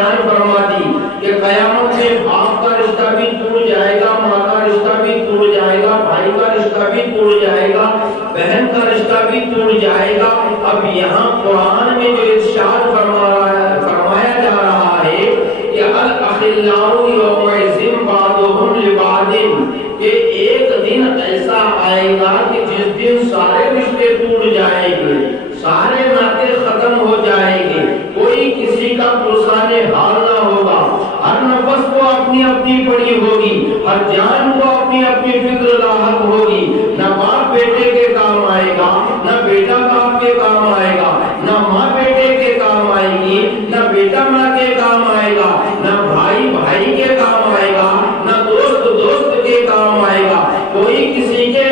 فرما دی کہ قیامت میں باپ کا رشتہ بھی ٹوٹ جائے گا، ماں کا رشتہ بھی ٹوٹ جائے گا، بھائی کا رشتہ بھی ٹوٹ جائے گا، بہن کا رشتہ بھی ٹوٹ جائے گا۔ اب یہاں قرآن میں جو ارشاد فرمایا جا رہا ہے کہ الاخلاء یومئذ بعضهم لبعض، کہ ایک دن ایسا آئے گا کہ جس دن سارے رشتے ٹوٹ جائیں گے، سارے ناطے ختم ہو جائیں گے، کوئی کسی کا پرسان حال نہ ہوگا، ہر نفس کو اپنی اپنی پڑی ہوگی، ہر جان کو اپنی اپنی فکر لاحق ہوگی، نہ باپ بیٹے کے کام آئے گا، نہ بیٹا باپ کے کام آئے گا، نہ ماں بیٹے کے کام آئے گی، نہ بیٹا ماں کے کام آئے گا، نہ بھائی بھائی کے کام آئے گا، نہ دوست دوست کے کام آئے گا، کوئی کسی کے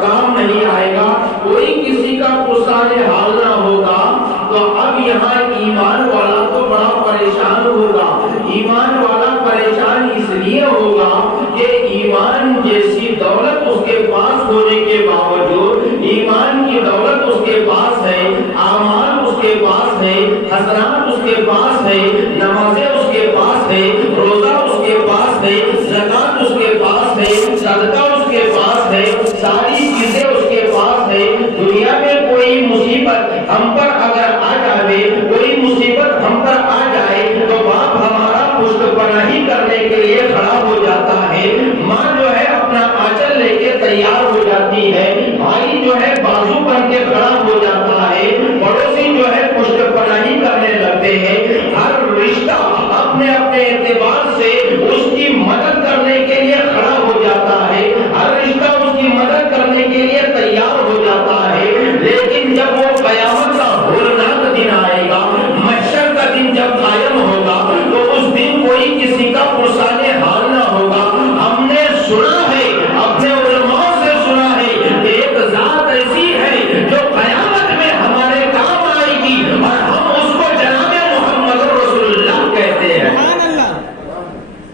کام نہیں آئے گا، کوئی کسی کا پرسان حال نہ ہوگا۔ تو اب یہاں ایمان والا تو بڑا پریشان ہوگا۔ ایمان والا پریشان اس لیے ہوگا کہ ایمان جیسی دولت اس کے پاس ہونے کے باوجود، ایمان کی دولت اس کے پاس ہے، اعمال اس کے پاس ہے، حسنات اس کے پاس ہے، نمازیں اس کے پاس ہے، روزہ اس کے پاس ہے، زکات اس کے پاس ہے، صدقہ اس کے پاس ہے، ساری چیزیں اس کے پاس ہے۔ دنیا میں کوئی مصیبت ہم پر اگر آ جائے، کوئی مصیبت ہم پر آ جائے تو باپ ہمارا پشت پناہی کرنے کے لیے کھڑا ہو جاتا ہے، ماں جو ہے اپنا آنچل لے کے تیار ہو جاتی ہے، بھائی جو ہے بازو بن کے کھڑا ہو جاتا ہے، پڑوسی جو ہے پشت پناہی کرنے لگتے ہیں، ہر رشتہ اپنے اپنے اعتبار سے اس کی مدد کرنے کے لیے کھڑا ہو جاتا ہے، ہر رشتہ اس کی مدد کرنے کے لیے تیار ہو جاتا ہے۔ لیکن جب وہ قیامت کا ہولناک دن آئے گا، محشر کا دن جب قائم ہوگا، تو اس دن کوئی کسی کا پرسان حال نہ ہوگا۔ ہم نے سنا ہے، اپنے علماء سے سنا ہے کہ ایک ذات ایسی ہے جو قیامت میں ہمارے کام آئے گی اور ہم اس کو جناب محمد رسول اللہ کہتے ہیں۔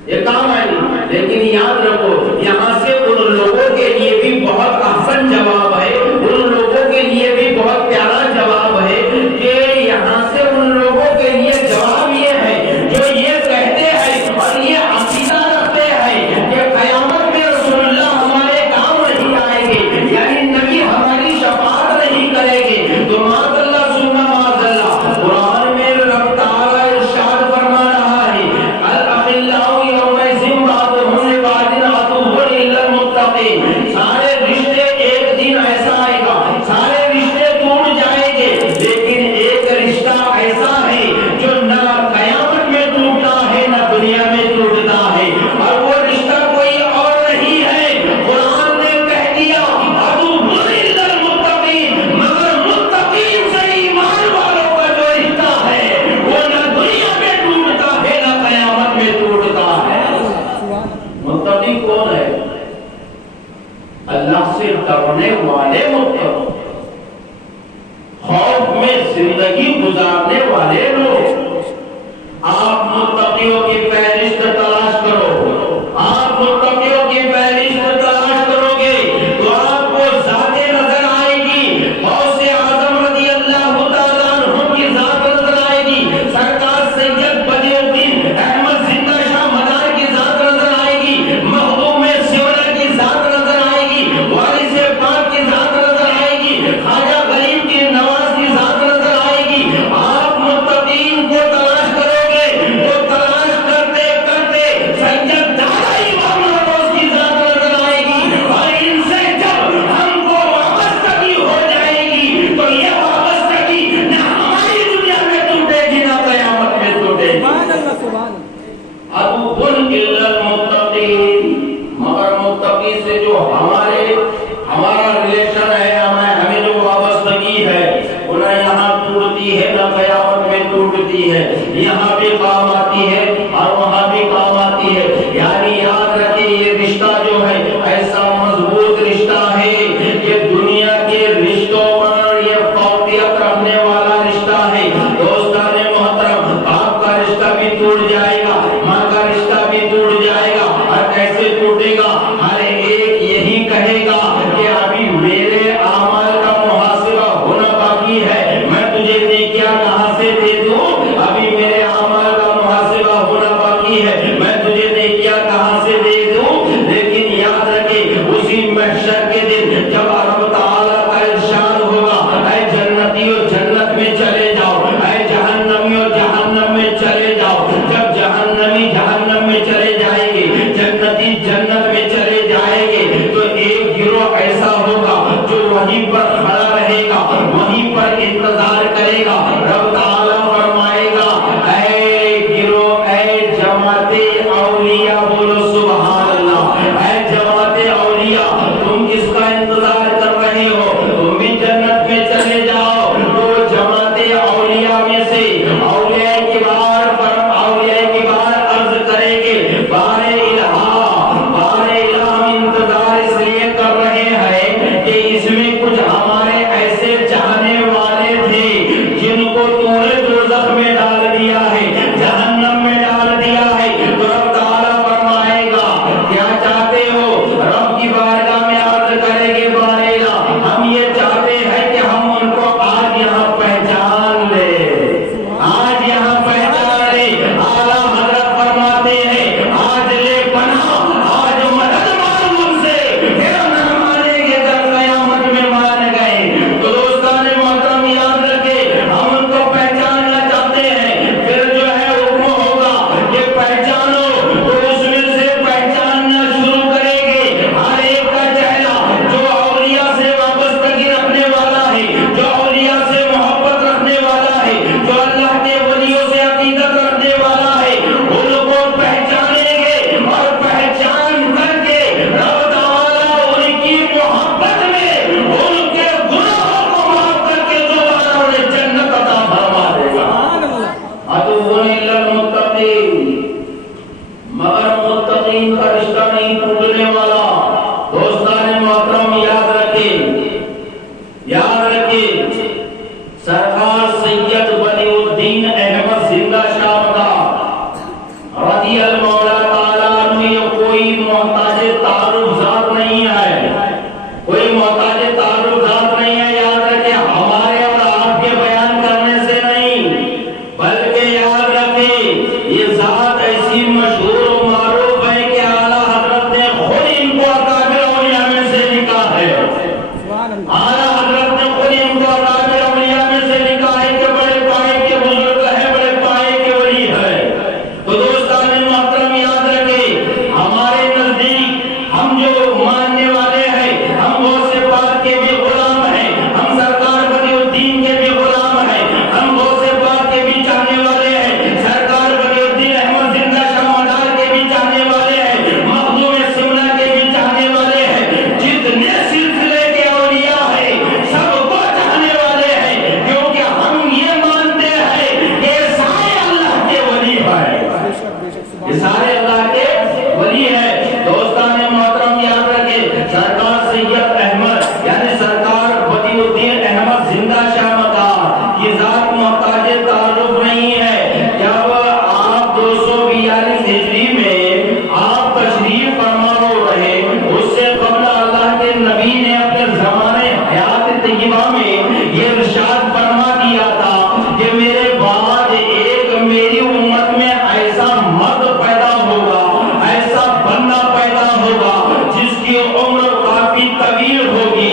یہ کام آئے گی، لیکن یاد رکھو یہاں سے ان لوگوں کے لیے بھی بہت احسن جواب ہے، ان لوگوں کے لیے بھی بہت پیارا جواب ہے کہ یہاں سے ان لوگوں کے لیے جواب یہ ہے جو یہ کہتے ہیں اور یہ عقیدہ رکھتے ہیں کہ قیامت میں رسول اللہ ہمارے کام نہیں آئیں گے، یعنی نبی ہماری شفاعت نہیں کریں گے۔ تو معاذ اللہ ثم معاذ اللہ، قرآن میں رب تعالیٰ ارشاد فرما رہا ہے الاخلاء یومئذ بعضهم لبعض عدو الا المتقین، سارے رشتے ایک دن ایسا آئے گا، سارے رشتے ٹوٹ جائیں گے، لیکن ایک رشتہ ایسا ہے جو نہ قیامت میں ٹوٹتا ہے نہ دنیا میں ٹوٹتا ہے، اور وہ رشتہ کوئی اور نہیں ہے، قرآن نے کہہ دیا عدو الا المتقین، مگر متقین سے ایمان والوں کا جو رشتہ ہے وہ نہ دنیا میں ٹوٹتا ہے نہ قیامت میں ٹوٹتا ہے۔ متقی کون ہے؟ اللہ سے ڈرنے والے متقی، خوف میں زندگی گزارنے والے لوگ۔ آپ متقیوں کی فہرست تلاش کرو، آپ متقیوں کی فہرست تلاش کرو گے تو آپ کو ذاتیں نظر آئے گی، غوث اعظم رضی اللہ تعالیٰ عنہ کی ذات نظر آئے گی، سرکار سید بدیع الدین احمد زندہ شاہ مدار کی ذات نظر آئے گی، مخدوم سیولا کی ذات نظر آئے گی، وارث پاک کی ذات نظر آئے گی، خواجہ غریب کی نواز کی ذات نظر آئے گی۔ آپ متقین کو تلاش کرو گے تو تلاش کرتے کرتے سید دادا امام نواز کی ذات نظر آئے گی، اور ان سے جب ہم کو وابستگی ہو جائے گی تو یہ وابستگی نہ ہماری دنیا میں ٹوٹے گی نہ قیامت میں ٹوٹے گی۔ عدو الا المتقین، مگر متقی سے جو ہمارا ریلیشن ہے، ہمیں جو وابستگی ہے وہ نہ یہاں ٹوٹتی ہے نہ قیامت میں ٹوٹتی ہے، یہاں بھی کام آتی ہے اور وہاں بھی کام آتی ہے۔ یعنی یاد رکھیں یہ رشتہ جو ہے ایسا مضبوط رشتہ ہے کہ دنیا کے رشتوں پر یہ فوقیت رکھنے والا رشتہ ہے۔ دوستان محترم، باپ کا رشتہ بھی ٹوٹ جائے گا، ماں کا رشتہ بھی ٹوٹ جائے گا، اور کیسے ٹوٹے گا؟ ہر ایک یہی کہے گا کہ ابھی میرے اعمال کا محاسبہ ہونا باقی ہے، میں تجھے نیکیاں کہاں سے دے دوں، ابھی میرے اعمال کا محاسبہ میں سے اولیاء کبار عرض کریں گے بار الہ ہم انتظار اس لیے کر رہے ہیں کہ اس میں کچھ ہمارے ایسے چاہنے والے تھے جن کو تو نے دوزخ میں ڈال دیا ہے، جہنم میں ڈال دیا ہے، تو رب تعالیٰ فرمائے گا کیا چاہتے ہو؟ رب کی بارگاہ میں عرض کریں گے بار الہ ہم یہ چاہتے ہیں کہ ہم ان کو آج یہاں پہچان لے، آج یہاں پہچان لے۔ اعلیٰ حضرت فرماتے ہیں آج لے پناہ، آج مدد مانگ ان سے، پھر نہ مانیں گے جب قیامت میں مان گئے۔ تو دوستان محترم یاد رکھے ہم ان کو پہچاننا چاہتے ہیں، پھر جو ہے حکم ہوگا کہ پہچانو، تو اس میں سے پہچاننا شروع کریں گے ہر ایک کا چہرہ جو اولیاء سے وابستگی رکھنے والا ہے، جو اولیاء سے محبت رکھنے والا ہے، جو اللہ کے ولیوں سے عقیدت رکھنے والا ہے، ان کو پہچانیں گے اور پہچان کر کے رب تعالیٰ ان کی محبت میں ان کے گناہوں کو معاف کر کے دوبارہ انہیں جنت عطا فرما دے گا۔ عدوٌ للمتقین، مگر متقین کا رشتہ نہیں ٹوٹنے والا۔ دوستان محترم یاد رکھیں سرکار سید ولی الدین احمد زندہ شاہ کا رضی المولا تعالیٰ عنہ، یہ کوئی محتاج تعارف ذات نہیں ہے، کوئی محتاج تعارف ذات نہیں ہے۔ یاد رکھیں ہمارے اور آپ کے بیان کرنے سے نہیں، بلکہ یاد رکھیں یہ ذات ایسی مشہور و معروف ہے کہ اعلیٰ حضرت نے خود ان کو اکابر اولیاء میں سے لکھا ہے۔ اعلیٰ حضرت نے خود ان کو اکابر اولیاء میں سے لکھا ہے کہ بڑے پائے کے بزرگ ہے، بڑے پائے کے ولی ہے۔ تو دوستان محترم یاد رکھیں ہمارے نزدیک ہم جو ماننے والے ہیں، ہم غوث پاک کے بھی غلام ہیں، ہم سرکار ولی الدین کے بھی غلام ہیں، ہم غوث پاک کے بھی چاہنے والے ہیں، سرکار ولی الدین احمد زندہ شاہ مدار کے بھی چاہنے والے ہیں، مخدوم سمنا کے بھی چاہنے والے ہیں، جتنے سلسلے کے اولیاء ہیں سب کو چاہنے والے ہیں، کیونکہ ہم یہ مانتے ہیں کہ سارے اللہ کے ولی ہیں، یہ سارے اللہ کے ولی ہیں۔ دوستان محترم یاد رکھیں سرکار سید احمد یعنی سرکار ولی الدین احمد زندہ شاہ مدار کی ذات محتاج تعارف نہیں ہے۔ جب آپ 242 ہجری میں آپ تشریف فرما ہو رہے، اس سے قبل اللہ کے نبی نے اپنے زمانے حیات طیبہ میں یہ ارشاد فرما دیا تھا کہ میرے بعد ایک میری امت میں ایسا مرد پیدا ہوگا، ایسا بندہ پیدا ہوگا جس کی عمر کافی طویل ہوگی،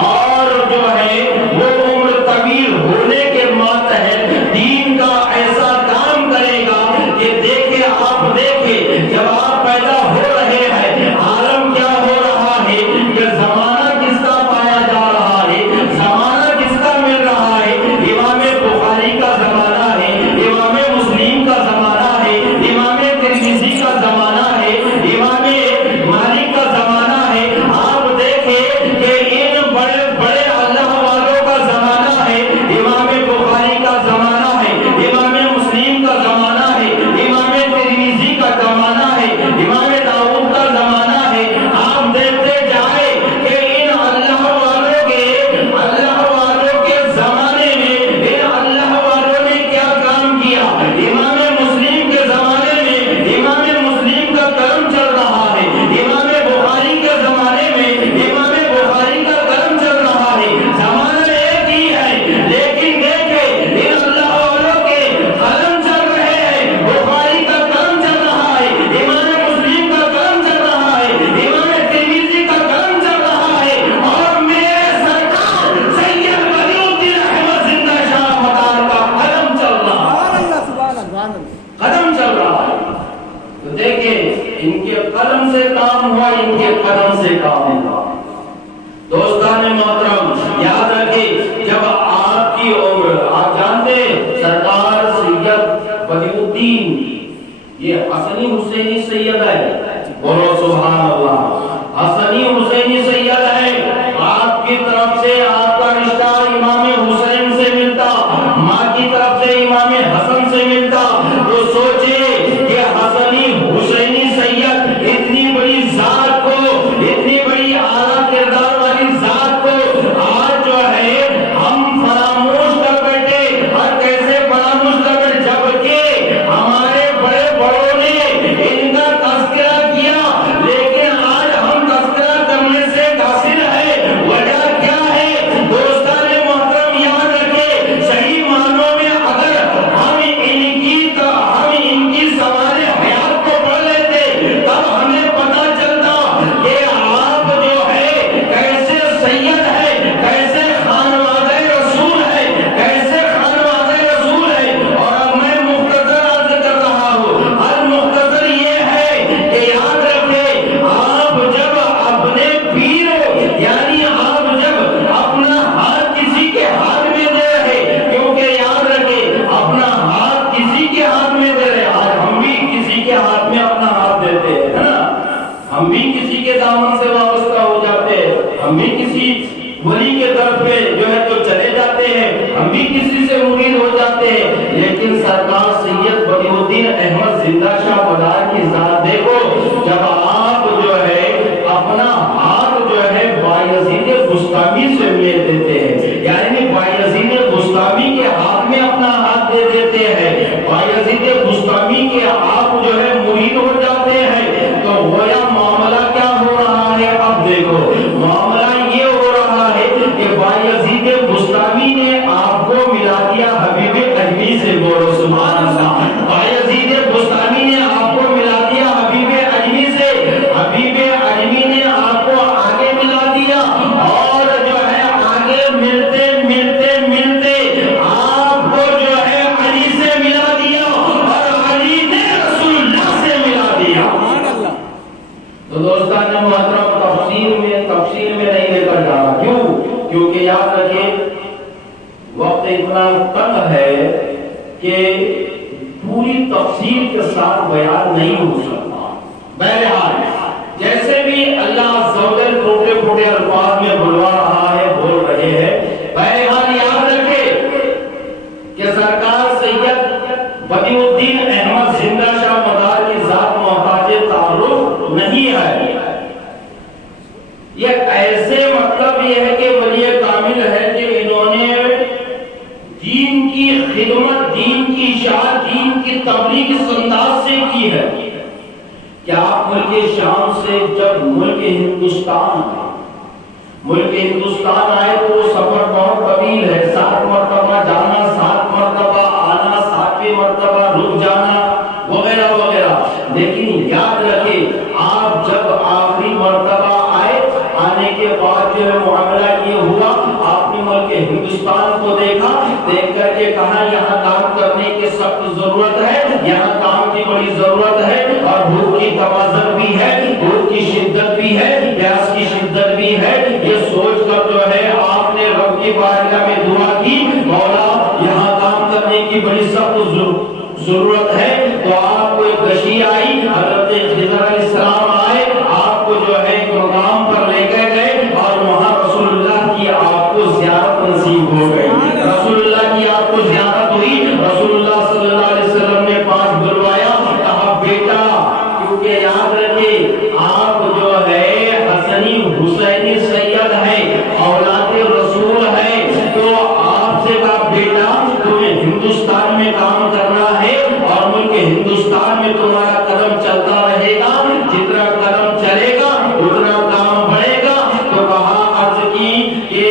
اور جو ہے وہ عمر طویل ہونے کے ماتحت دین کا ایسا کام کرے گا کہ دیکھیں آپ دیکھیں جب آپ پیدا ہو رہے ہیں عالم کیا ہو رہا ہے کہ زمانہ کس کا پایا جا رہا ہے، زمانہ کس کا مل رہا ہے۔ امام بخاری کا زمانہ ہے، امام مسلم کا زمانہ ہے، امام ترمذی کا زمانہ ہے، امام مالک کا زمانہ ہے۔ آپ دیکھیں کہ ان بڑے بڑے اللہ والوں کا زمانہ ہے، امام بخاری کا زمانہ ہے، امام مسلم کا زمانہ ہے، امام ترمذی کا زمانہ ہے، امام داؤد کا زمانہ ہے۔ آپ دیکھتے جائیں کہ ان اللہ والوں کے زمانے میں ان اللہ والوں نے کیا کام کیا۔ امام مسلم کے زمانے میں امام مسلم کا کرم چل رہا ہے، امام بخاری کے زمانے میں امام بخاری کا کرم چل رہا ہے، زمانہ ایک ہی ہے، لیکن دیکھیں ان اللہ والوں کے قلم چل رہے ہیں، بخاری کا کرم چل رہا ہے، امام مسلم کا کرم چل رہا ہے، امام ترمذی کا کرم چل رہا ہے، اور میرے سرکار سید ولی الدین احمد زندہ شاہ مدار کا قدم چل رہا ہے، قدم چل رہا ہے۔ تو دیکھیں ان کے قدم سے کام ہوا، ان کے قدم سے کام ہوا۔ دوستان محترم یاد رکھیں جب آپ کی عمر، آپ جانتے ہیں سرکار سید ولی الدین یہ حسنی حسینی سید ہے، بولو سبحان اللہ، حسنی حسینی سید ہے۔ آپ کی طرف سے آپ کا رشتہ امام حسین سے ملتا، ماں کی طرف سے لیکن سرکار سید بدیع الدین احمد زندہ شاہ مدار کی ذات دیکھو، جب آپ جو ہے اپنا ہاتھ جو ہے بایزید بسطامی سے لے دیتے ہیں، یعنی بایزید بسطامی کے ہاتھ میں اپنا ہاتھ دے دیتے ہیں، بایزید بسطامی کے آپ جو ہے مرید ہو جاتے ہیں، تو گویا معاملہ کیا ہو رہا ہے؟ اب دیکھو معاملہ یہ ہو رہا ہے کہ بایزید بسطامی نے آپ کو ملا دیا حبیب اجمی سے، بولو سبحان اللہ، بایزید بسطامی نے آپ کو ملا دیا حبیب اجمی سے، حبیب اجمی نے آپ کو آگے ملا دیا، اور جو ہے آگے ملتے ملتے ملتے آپ کو جو ہے علی سے ملا دیا، اور علی نے رسول اللہ سے ملا دیا۔ تو دوستان محترم تفصیل میں نہیں لے کر جانا، کیوں؟ کیونکہ یاد رکھیں وقت اتنا تنگ ہے کہ پوری تفصیل کے ساتھ بیان نہیں ہو سکتا۔ بہرحال جیسے بھی اللہ عز و جل ٹوٹے پھوٹے الفاظ میں بلوا رہا ہے، بول رہے ہیں، بہرحال یاد رکھے کہ سرکار سید بدیع الدین احمد زندہ شاہ مدار کی ذات محتاج تعارف نہیں ہے۔ یہ ایسے مطلب یہ ہے کہ ولی کامل ہے کہ انہوں نے دین کی خدمت، دین کی اشاعت، دین کی تبلیغ اس انداز سے کی ہے کہ آپ ملک شام سے جب ملک ہندوستان آئے تو وہ سفر بہت طویل ہے، 7 مرتبہ جانا، 7 مرتبہ آنا، 7ویں مرتبہ رک جانا وغیرہ وغیرہ، لیکن یاد رکھیں آپ جب آخری مرتبہ آئے، آنے کے بعد جو ہے معاملہ یہ ہوا، آپ نے ملک ہندوستان کو دیکھا، دیکھ کر کے کہا یہاں کام کرنے کی سخت ضرورت ہے، یہاں کام کی بڑی ضرورت ہے، اور بھوک کی توازن بھی ہے، بھوک کی شدت بھی ہے، پیاس کی شدت بھی ہے، یہ سوچ کر جو ہے آپ نے رب کی بارگاہ میں دعا کی، مولا یہاں کام کرنے کی بڑی سخت ضرورت ہے، تو آپ کو ایک گشی آئی، حضرت خضر علیہ السلام آئے، آپ کو جو ہے مقام پر لے کے گئے، اور وہاں رسول اللہ کی آپ کو زیارت نصیب ہو گئی، رسول اللہ کی آپ کو زیارت ہوئی، رسول اللہ صلی اللہ علیہ وسلم نے پاس بلوایا، کہا بیٹا، کیونکہ یاد رکھے آپ جو ہے حسنی حسینی سید ہے، اولاد رسول ہے، تو آپ سے کہا بیٹا تمہیں ہندوستان میں کام کرنا ہے، اور ملک ہندوستان میں تمہارا قدم چلتا رہے گا، جتنا قدم چلے گا اتنا کام بڑھے گا، تو کہا عرض کی کہ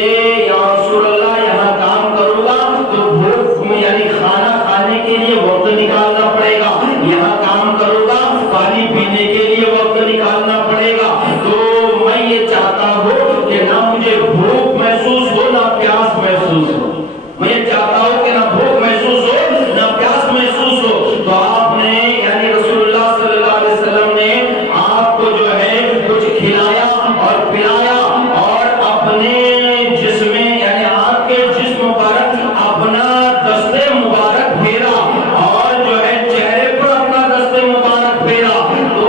یا رسول اللہ یہاں کام کروں گا تو بھوک یعنی کھانا کھانے کے لیے وقت نکالنا پڑے گا، یہاں کام کروں گا پانی پینے کے لیے وقت نکالنا پڑے گا، تو میں یہ چاہتا ہوں کہ نہ مجھے بھوک محسوس ہو نہ پیاس محسوس ہو، میں یہ چاہتا ہوں کہ نہ بھوک محسوس ہو نہ پیاس محسوس ہو، تو آپ نے یعنی رسول اللہ صلی اللہ علیہ وسلم نے آپ کو جو ہے کچھ کھلایا اور پلایا، اور اپنے جسم یعنی آپ کے جسم پر اپنا دست مبارک پھیرا، اور جو ہے چہرے پر اپنا دست مبارک پھیرا، تو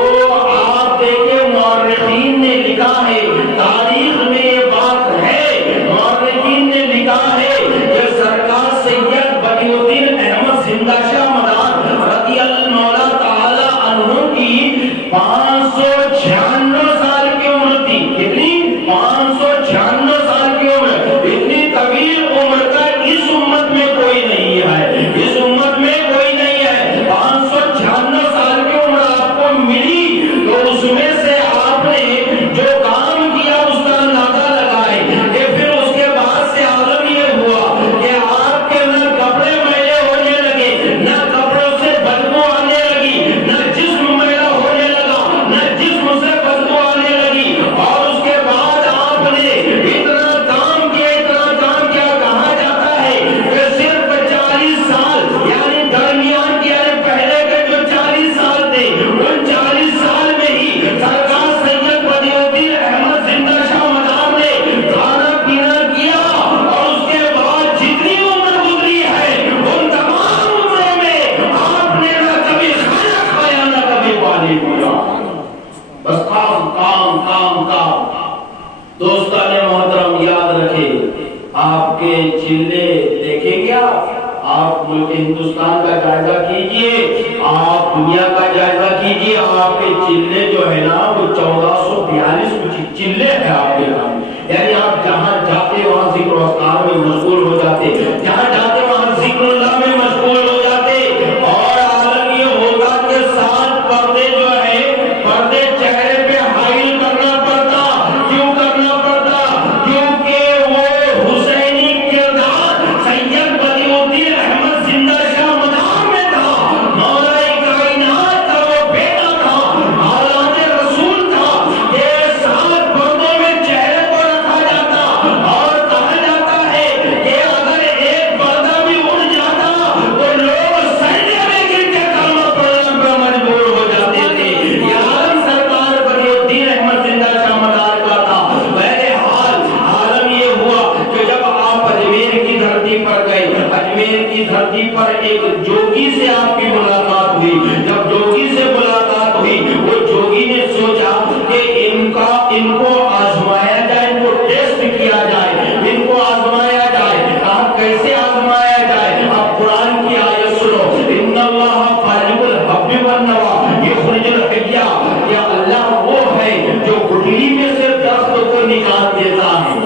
آپ دیکھیں مورخین نے لکھا ہے، تاریخ میں یہ بات ہے، مورخین نے لکھا ہے کہ سرکار سید بدیع الدین احمد زندہ شاہ مدار رضی اللہ تعالی عنہ کی 596 سال کی عمر تھی، کتنی؟ 596 سال کی عمر، اتنی طویل عمر کا اس امت میں کوئی نہیں ہے، اس امت میں کوئی نہیں ہے، 596 سال کی عمر آپ کو ملی، تو اس میں سے آپ نے جو کام کیا اس کا اندازہ لگائے کہ پھر اس کے بعد سے عالم یہ ہوا کہ آپ کے نہ کپڑے میلے ہونے لگے، نہ ہندوستان کا جائزہ کیجئے، آپ دنیا کا جائزہ کیجئے، آپ کے چلے جو ہے نا وہ 1442 کچھ چلے ہیں آپ کے نام، یعنی آپ جہاں جاتے وہاں ذکر و اذکار میں مشغول ہو جاتے، جہاں جاتے وہاں ذکر اللہ میں مشغول ہو جاتے، اور عالم یہ ہوگا کہ 7 پردے جو ہے پردے چہرے پہ حائل کرنا پڑتا، کیوں کرنا پڑتا؟ کیونکہ وہ حسینی کردار سید بدیع الدین احمد زندہ شاہ مدار میں تھا، مولا کائنات کا وہ بیٹا تھا، اولاد رسول تھا، یہ 7 پردوں میں چہرے کو رکھا جاتا، اور کہا جاتا ہے کہ اگر ایک پردہ بھی اڑ جاتا تو لوگ سجدے میں گر کے کلمہ پڑھنے پر مجبور ہو جاتے تھے۔ یہ عالم سرکار بدیع الدین احمد زندہ شاہ مدار کا تھا۔ بہرحال عالم یہ ہوا کہ جب آپ اجمیر کی دھرتی پر گئے، اجمیر کی دھرتی پر ایک جوگی سے آپ کی ملاقات ہوئی، جب جوگی سے ملاقات ہوئی وہ جوگی نے سوچا کہ ان کو آزمایا جائے، ان کو ٹیسٹ کیا جائے، ان کو آزمایا جائے۔ کہا کیسے آزمایا جائے؟ اب قرآن کی آیت سنو، ان اللہ فالق الحب والنوى یخرج الحی، یا اللہ وہ ہے جو گٹلی میں سے درخت کو نکال دیتا ہے،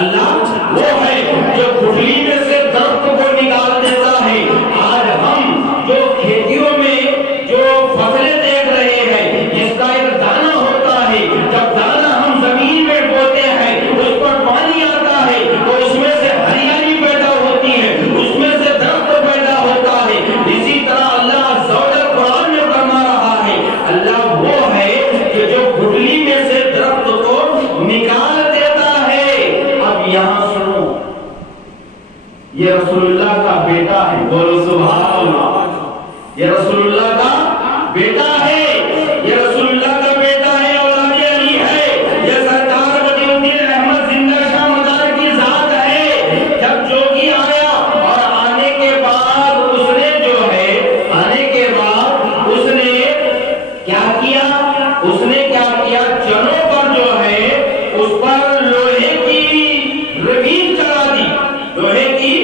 اللہ وہ ہے جو گٹلی میں سے درخت کو نکال دیتا ہے۔ آج ہم جو کھیتیوں میں جو فصلیں دیکھ رہے ہیں، جس کا ایک دانہ ہوتا ہے، جب دانہ ہم زمین میں بوتے ہیں اس پر پانی آتا ہے تو اس میں سے ہریالی پیدا ہوتی ہے، اس میں سے درخت پیدا ہوتا ہے۔ اسی طرح اللہ عز و جل قرآن میں فرما رہا ہے، اللہ وہ ہے کہ جو گٹلی میں سے درخت کو نکال دیتا ہے۔ اب یہاں سنو، یہ رسول اللہ کا بیٹا ہے، بولو سبحان اللہ، یہ رسول اللہ کا بیٹا ہے، یہ رسول اللہ کا بیٹا ہے، اولاد علی ہے، یہ سرکار بدیع الدین احمد زندہ شاہ مدار کی ذات ہے۔ جب جوگی آیا اور آنے کے بعد اس نے جو ہے، آنے کے بعد اس نے کیا کیا؟ اس نے کیا کیا؟ چنوں پر جو ہے اس پر لوہے کی روی چڑھا دی، لوہے کی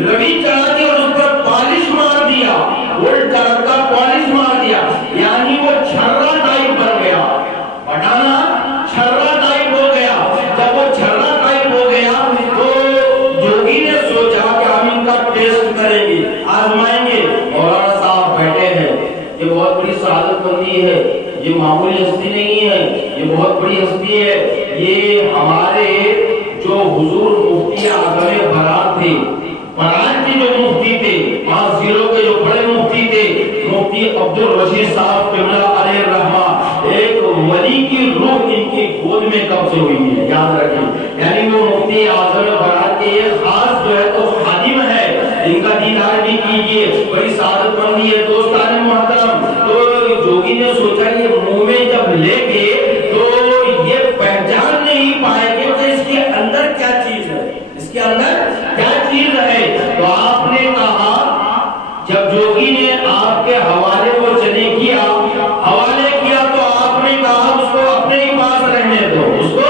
روی چڑھا دی اور اس پر پالش مار دیا، گولڈ کلر کا پالش مار دیا، یعنی وہ چھرا ٹائپ بن گیا، پٹانا چھرا ٹائپ ہو گیا۔ جب وہ چھرا ٹائپ ہو گیا تو جوگی نے سوچا کہ ہم ان کا ٹیسٹ کریں گے، آزمائیں گے۔ مولانا صاحب بیٹھے ہیں، یہ بہت بڑی سعادت مندی ہے، یہ معمولی ہستی نہیں ہے، یہ بہت بڑی ہستی ہے۔ یہ ہمارے جو حضور مفتی اعظم برات تھے، برات کے جو مفتی تھے، 5 ضلعوں کے جو بڑے مفتی تھے، مفتی عبدالرشید صاحب قبلہ علیہ الرحمہ، ایک ولی کی روح ان کی گود میں کب سے ہوئی ہے، یاد رکھیں۔ یعنی وہ مفتی اعظم برات کے یہ خاص جو ہے تو خادم ہے، ان کا دیدار بھی کیجئے، بڑی سعادت مندی ہے۔ دوستان محترم، تو جوگی نے سوچا یہ منہ میں جب لے کے تو یہ پہچان نہیں پائے گے کہ اس کے اندر کیا چیز ہے، اس کے اندر کیا چیز ہے۔ تو آپ نے کہا، جب جوگی نے آپ کے حوالے کو چنے کیا، حوالے کیا تو آپ نے کہا اس کو اپنے ہی پاس رہنے دو، اس کو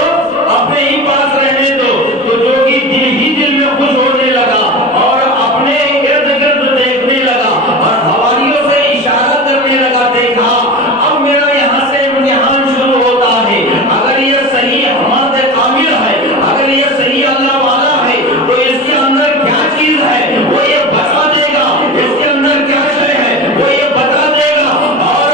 اپنے ہی پاس رہنے دو۔ تو جوگی دل ہی دل میں خوش ہونے لگا اور اپنے ارد گرد دیکھنے لگا اور حوالیوں سے اشارہ کرنے لگا، دیکھا اب میرا یہاں سے امتحان شروع ہوتا ہے، اگر یہ صحیح حمد کامل ہے، اگر یہ صحیح اللہ والا ہے تو اس کے اندر کیا چیز ہے وہ یہ بتا دے گا، اس کے اندر کیا شے ہے وہ یہ بتا دے گا، اور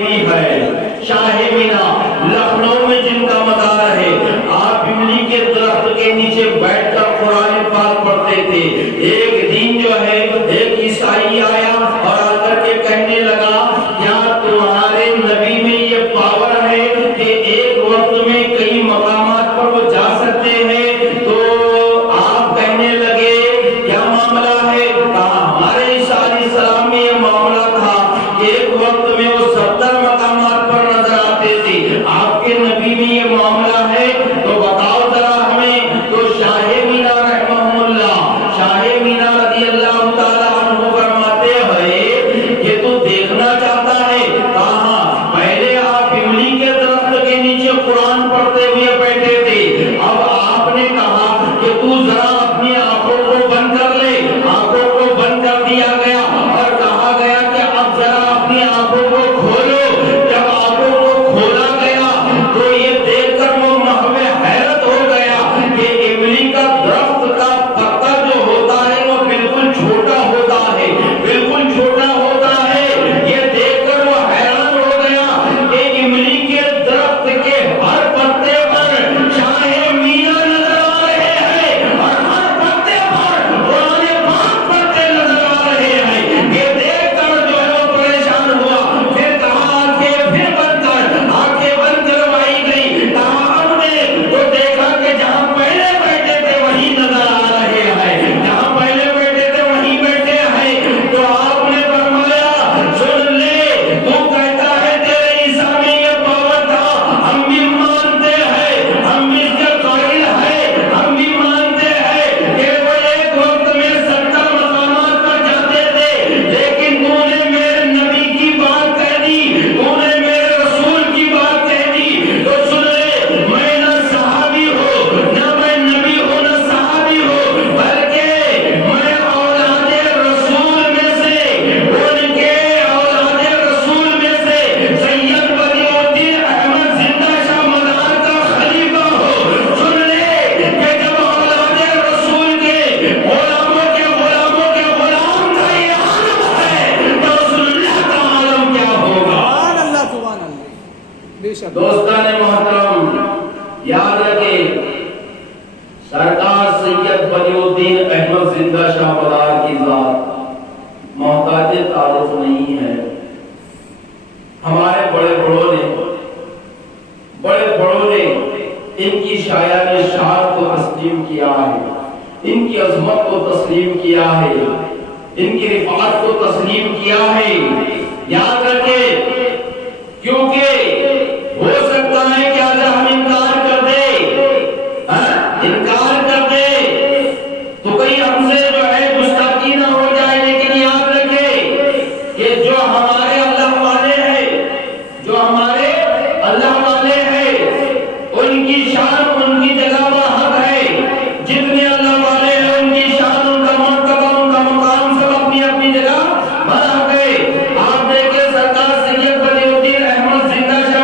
بھی ہے شاہ مینا لکھنؤ میں جن کا مزار ہے. آپ املی کے درخت کے نیچے بیٹھ کر قرآن پاک پڑھتے تھے. ایک دن جو ہے ایک عیسائی آیا اور آ کر کے کہنے لگا کیا تمہارے نبی میں یہ پاور ہے کہ ایک وقت میں کئی مقامات پر وہ جا سکتے ہیں؟ تو آپ کہنے لگے کیا معاملہ ہے؟ کہا ہمارے عیسیٰ علیہ السلام میں یہ معاملہ تھا کہ ایک وقت میں وہ 70 مقامات پر نظر آتے تھے. آپ کے نبی میں یہ معاملہ ہے تو بتاؤ ذرا ہمیں. تو شاہ مینا رحمہ اللہ، شاہ مینا رضی اللہ تعالی عنہ فرماتے ہیں کہ تو دیکھنا چاہتا ہے؟ کہاں پہلے آپ املی کے درخت کے نیچے قرآن پڑھتے ہوئے بیٹھے تھے، اب آپ نے کہا کہ تو ذرا اپنی آنکھوں کو بند کر لے. آنکھوں کو بند کر دیا گیا اور کہا گیا کہ اب ذرا اپنی آنکھوں کو کھولو. جب آنکھوں کو کھولا گیا تو یہ دیکھ کر وہ محو حیرت ہو گیا کہ املی کا درخت کا پتا جو ہوتا ہے وہ بالکل چھوٹا ہوتا ہے، بالکل چھوٹا ہوتا ہے. یہ دیکھ کر وہ حیران ہو گیا کہ املی کے درخت کے ہر پتے پر شاہ مینا نظر آ رہے ہیں اور ہر پتے پر قرآن پاک پڑھتے نظر آ رہے ہیں. یہ دیکھ کر جو ہے وہ پریشان ہوا. پھر کہا آنکھیں پھر بند کر. آنکھیں بند کروائی گئی. کہا ہم نے تو دیکھا کہ جہاں پہلے بیٹھے تھے وہیں نظر آ رہے ہیں، جہاں پہلے بیٹھے تھے وہیں بیٹھے ہیں. تو آپ نے فرمایا سن لے، تو کہتا ہے تیرے عیسیٰ میں یہ پاور تھا، ہم بھی مانتے ہیں، ہم بھی اس کے قائل ہیں، ہم بھی مانتے ہیں کہ وہ ایک وقت میں 70 مقامات پر جاتے تھے. لیکن تو نے میرے نبی کی بات کہہ دی، تو نے میرے رسول کی بات کہہ دی. تو سن لے، میں نہ صحابی ہوں، نہ میں نبی ہوں، نہ صحابی ہوں، بلکہ میں اولاد رسول میں سے، ان کے اولاد رسول میں سے سید بدیع الدین احمد زندہ شاہ مزار کا خلیفہ ہوں. سن لے کہ جب اولاد رسول کے غلاموں کے غلاموں کے غلام کا یہ عالم ہے تو رسول اللہ کا عالم کیا ہوگا؟ سبحان اللہ، سبحان اللہ. بے شک. دوستان محترم، یاد رکھیں سرکار سید بدیع الدین احمد زندہ شاہ مزار کی ذات محتاج تعارف نہیں ہے. ہمارے بڑے بڑوں نے ان کی شاعر شان کو تسلیم کیا ہے، ان کی عظمت کو تسلیم کیا ہے، ان کی رفعت کو تسلیم کیا ہے. یاد رکھیں کیونکہ ہو سکتا ہے کہ اگر ہم انکار کر دے تو کہیں ہم سے جو ہے گستاخی نہ ہو جائے. لیکن یاد رکھیں کہ جو ہمارے اللہ والے ہیں، جو ہمارے اللہ والے ہیں، ان کی شان ان کی جگہ پر حق ہے. جتنے اللہ والے ہیں ان کی شان، ان کا مرتبہ، ان کا مقام سب اپنی اپنی جگہ پر حق ہے. آپ دیکھیں سرکار سید بدیع الدین احمد زندہ شاہ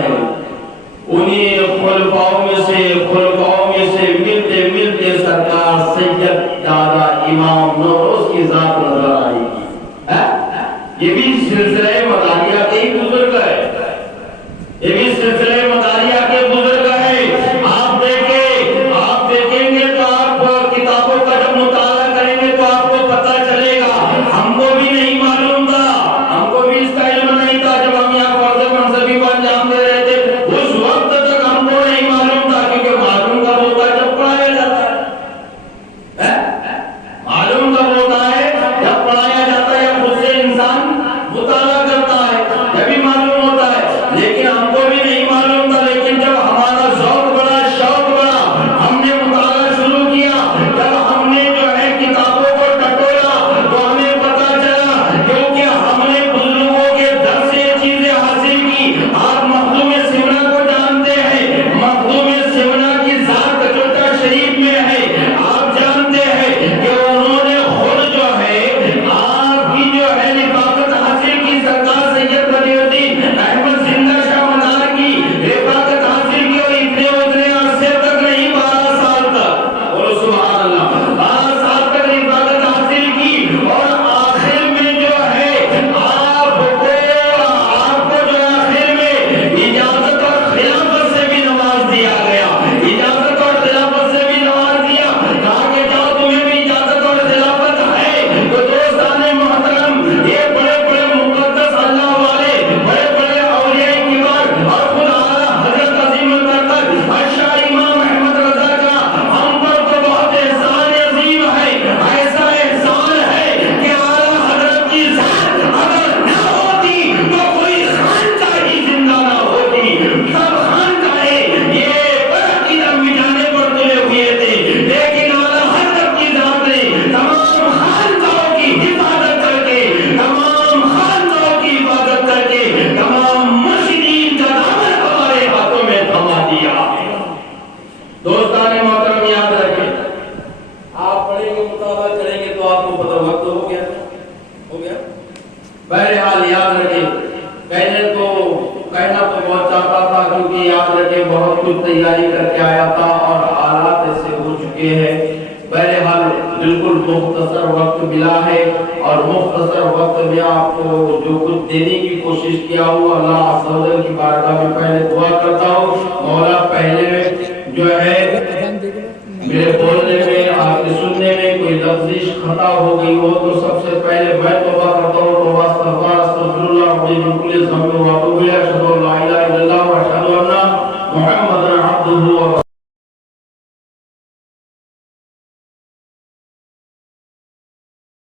ہے انہیں خلفاؤں میں سے ملتے سرکار سید دادا امام نوروز کی ذات نظر آئے گی۔ یہ بھی سلسلہ مداریہ کے ہی بزرگ ہے، یہ بھی سلسلہ مداریہ کے بزرگ ہے۔ آپ دیکھیں گے تو آپ کتابوں کا جب مطالعہ کریں گے تو آپ کو پتہ چلے گا۔ ہم کو بھی نہیں معلوم تھا، ہم کو بھی اس کا علم نہیں تھا جب ہم یہاں فرض منصبی کو انجام دے رہے تھے، اس وقت تک ہم کو نہیں معلوم تھا، کیونکہ معلوم کب ہوتا ہے جب پڑھایا جاتا ہے، معلوم کب ہوتا ہے جب پڑھایا جاتا ہے یا خود سے انسان مطالعہ کرتا ہے جبھی معلوم ہوتا ہے۔ لیکن ہم کو بھی نہیں معلوم تھا، لیکن جب ہمارا ذوق بڑا، شوق بڑا، ہم نے مطالعہ شروع کیا، جب ہم نے جو ہے کتابوں کو ٹٹولا تو ہمیں پتہ چلا، کیونکہ ہم نے بزرگوں کے در سے چیزیں حاصل کی۔ آپ مخدوم سمنا کو جانتے ہیں، مخدوم سمنا کی ذات جوٹا شریف میں ہے، آپ جانتے ہیں کہ انہوں نے خود جو ہے آپ کی جو ہے رفاقت حاصل کی، سرکار سید بدیع الدین احمد زندہ شاہ مدار کی رفاقت حاصل کی، اور اتنے عرصے تک نہیں، 12 سال تک، اور سبحان اللہ 12 سال تک رفاقت حاصل کی، اور آخر میں جو ہے آپ کو جو آخر میں اجازت اور خلافت سے بھی نواز دیا گیا، اجازت اور خلافت سے بھی نواز دیا، کہا کہ جاؤ تمہیں بھی اجازت اور خلافت ہے۔ تو دوستان محترم، یہ بڑے بڑے مقدس اللہ والے، بڑے بڑے اولیاء کبار، اور خود اعلیٰ حضرت عظیم البرکت شاہ امام احمد رضا کا ہم پر تو بہت احسان عظیم ہے، ایسا احسان ہے کہ اعلیٰ حضرت کی ذات اگر نہ ہوتی تو کوئی خانقاہ ہی زندہ نہ ہوتی، سب خانقاہیں یہ عقیدہ مٹانے پر تلے ہوئے تھے، لیکن اعلیٰ حضرت کی ذات نے تمام خانقاہوں کی حفاظت کر کے، تمام خانقاہوں کی حفاظت کر کے، تمام مرشدین کا دامن ہمارے ہاتھوں میں تھما دیا۔ دوستان محترم یاد رکھیں، آپ پڑھیں گے مطالعہ کریں گے تو آپ کو پتہ وقت ہو گیا۔ بہرحال یاد رکھیں، کہنا تو بہت چاہتا تھا، کیونکہ یاد رکھیں بہت کچھ تیاری کر کے آیا تھا اور حالات ایسے ہو چکے ہیں۔ بہرحال بالکل مختصر وقت ملا ہے، اور مختصر وقت میں آپ کو جو کچھ دینے کی کوشش کیا ہوں، اللہ عز و جل کی بارگاہ میں پہلے دعا کرتا ہوں، مولا پہلے جو ہے میرے بولنے میں، آپ کے سننے میں کوئی لفظ خطا ہو گئی ہو تو سب سے پہلے میں توبہ کرتا ہوں، توبہ استغفار اللہ من کل ذنب و اتوب الیہ، اشہد ان لا الہ الا اللہ و اشہد ان محمد